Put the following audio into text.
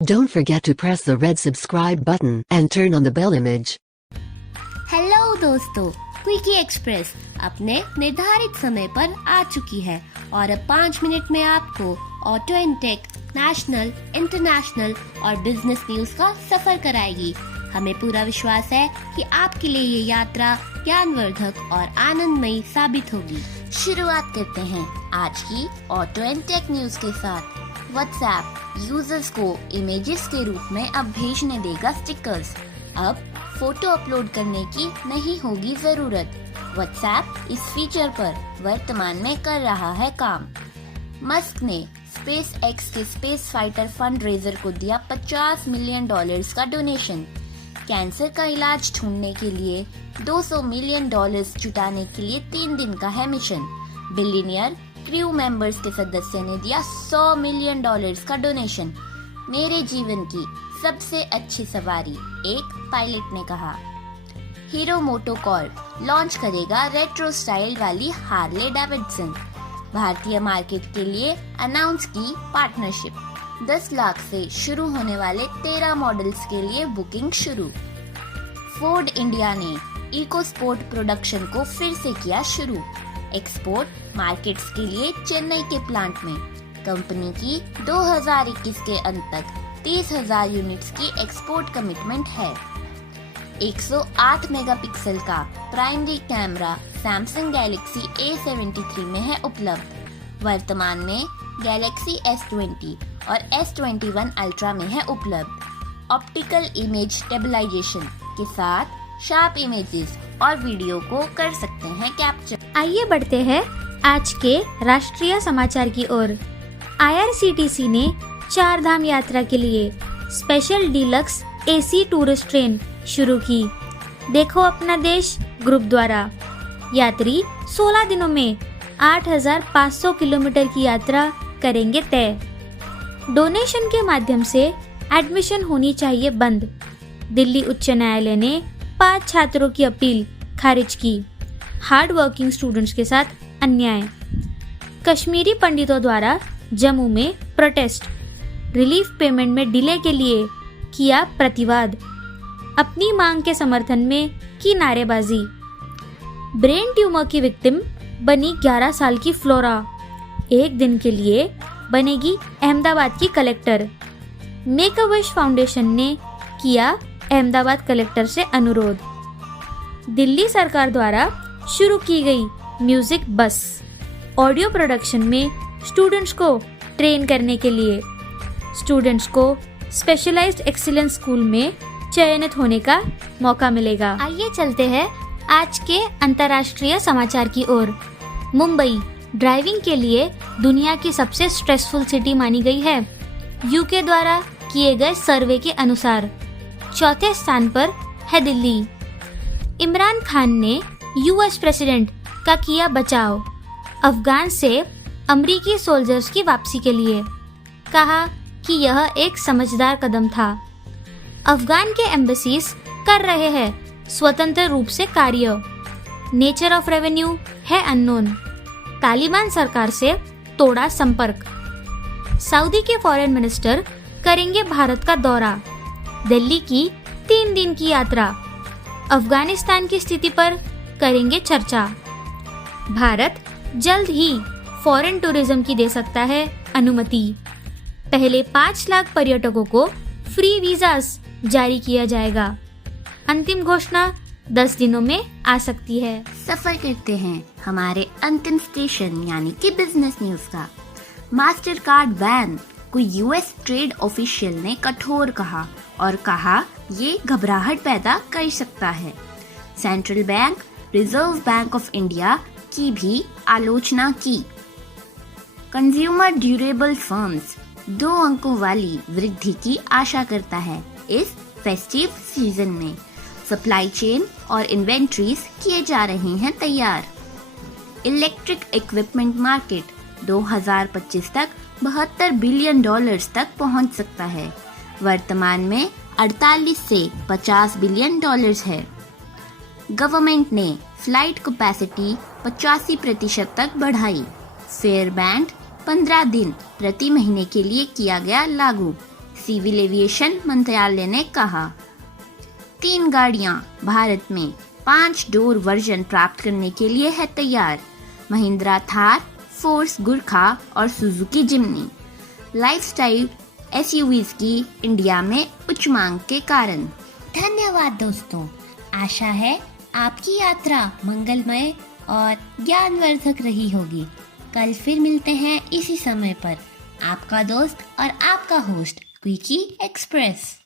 Don't forget to press the red subscribe button and turn on the bell image. Hello दोस्तों, quickie express अपने निर्धारित समय पर आ चुकी है और अब 5 मिनट में आपको auto and tech, national, international और बिजनेस न्यूज का सफर कराएगी। हमें पूरा विश्वास है कि आपके लिए ये यात्रा ज्ञानवर्धक और आनंदमयी साबित होगी। शुरुआत करते हैं आज की ऑटो एंड टेक न्यूज के साथ। व्हाट्सएप यूजर्स को इमेजेस के रूप में अब भेजने देगा स्टिकर्स। अब फोटो अपलोड करने की नहीं होगी जरूरत। व्हाट्सएप इस फीचर पर वर्तमान में कर रहा है काम। मस्क ने स्पेस एक्स के स्पेस फाइटर फंड रेजर को दिया $50 मिलियन का डोनेशन। कैंसर का इलाज ढूंढने के लिए $200 मिलियन जुटाने के लिए 3 दिन का है मिशन। बिलियनियर क्रू मेंबर्स के सदस्य ने दिया $100 मिलियन का डोनेशन। मेरे जीवन की सबसे अच्छी सवारी, एक पायलट ने कहा। हीरो मोटोकॉर्प लॉन्च करेगा रेट्रो स्टाइल वाली हार्ले डेविडसन। भारतीय मार्केट के लिए अनाउंस की पार्टनरशिप। 10 लाख से शुरू होने वाले 13 मॉडल्स के लिए बुकिंग शुरू। फोर्ड इंडिया ने इको स्पोर्ट प्रोडक्शन को फिर से किया शुरू। एक्सपोर्ट मार्केट्स के लिए चेन्नई के प्लांट में कंपनी की 2021 के अंत तक 30,000 यूनिट्स की एक्सपोर्ट कमिटमेंट है। 108 मेगापिक्सल का primary camera Samsung Galaxy A73 में है उपलब्ध। वर्तमान में गैलेक्सी S20 और S21 अल्ट्रा में है उपलब्ध। ऑप्टिकल इमेज स्टेबलाइजेशन के साथ शार्प इमेजेस और वीडियो को कर सकते हैं कैप्चर। आइए बढ़ते हैं आज के राष्ट्रीय समाचार की ओर। IRCTC ने 4 धाम यात्रा के लिए special deluxe AC tourist train शुरू की। देखो अपना देश ग्रुप द्वारा यात्री 16 दिनों में 8,500 किलोमीटर की यात्रा करेंगे तय। डोनेशन के माध्यम से एडमिशन होनी चाहिए बंद। दिल्ली उच्च न्यायालय ने 5 छात्रों की अपील खारिज की। हार्ड वर्किंग स्टूडेंट्स के साथ अन्याय। कश्मीरी पंडितों द्वारा जम्मू में प्रोटेस्ट। रिलीफ पेमेंट में डिले के लिए किया प्रतिवाद। अपनी मांग के समर्थन में की नारेबाजी। ब्रेन ट्यूमर की विक्टिम बनी 11 साल की फ्लोरा। एक दिन के लिए बनेगी अहमदाबाद की collector. Make a wish foundation ने किया अहमदाबाद कलेक्टर से अनुरोध। दिल्ली सरकार द्वारा शुरू की गई म्यूजिक बस। ऑडियो प्रोडक्शन में स्टूडेंट्स को ट्रेन करने के लिए स्टूडेंट्स को स्पेशलाइज्ड एक्सीलेंस स्कूल में चयनित होने का मौका मिलेगा। आइए चलते हैं आज के अंतर्राष्ट्रीय समाचार की ओर। मुंबई ड्राइविंग के लिए दुनिया की सबसे स्ट्रेसफुल सिटी मानी गई है। यूके द्वारा किए गए सर्वे के अनुसार चौथे स्थान पर है दिल्ली। इमरान खान ने US प्रेसिडेंट का किया बचाव। अफगान से अमरीकी सोल्जर्स की वापसी के लिए कहा कि यह एक समझदार कदम था। अफगान के एम्बेसीज कर रहे हैं स्वतंत्र रूप से कार्य। नेचर ऑफ रेवेन्यू है अननोन। तालिबान सरकार से तोड़ा संपर्क। सऊदी के फॉरेन मिनिस्टर करेंगे भारत का दौरा। दिल्ली की 3 दिन की यात्रा। अफगानिस्तान की स्थिति पर करेंगे चर्चा। भारत जल्द ही फॉरेन टूरिज्म की दे सकता है अनुमति। पहले 5 लाख पर्यटकों को फ्री वीजास जारी किया जाएगा। अंतिम घोषणा 10 दिनों में आ सकती है। सफर करते हैं हमारे अंतिम स्टेशन यानी कि बिजनेस न्यूज का। मास्टर कार्ड बैन को US ट्रेड ऑफिशियल ने कठोर कहा और कहा ये घबराहट पैदा कर सकता है। Central bank reserve bank of India की भी आलोचना की। कंज्यूमर ड्यूरेबल फर्म्स 2 अंकों वाली वृद्धि की आशा करता है इस फेस्टिव सीजन में। सप्लाई चेन और इन्वेंट्रीज किए जा रहे हैं तैयार। इलेक्ट्रिक इक्विपमेंट मार्केट 2025 तक $72 बिलियन तक पहुंच सकता है। वर्तमान में 48 से $50 बिलियन है। गवर्नमेंट ने फ्लाइट कैपेसिटी 85% तक बढ़ाई। फेयर बैंड 15 दिन प्रति महीने के लिए किया गया लागू। सिविल एविएशन मंत्रालय ने कहा। 3 गाड़ियां भारत में 5 डोर वर्जन प्राप्त करने के लिए है तैयार। महिंद्रा थार, फोर्स गुरखा और सुजुकी जिम्नी। लाइफस्टाइल एसयूवीज की इंडिया में उच्च मांग के कारण। धन्यवाद दोस्तों। आशा है आपकी यात्रा मंगलमय और ज्ञानवर्धक रही होगी। कल फिर मिलते हैं इसी समय पर। आपका दोस्त और आपका होस्ट क्विकी एक्सप्रेस।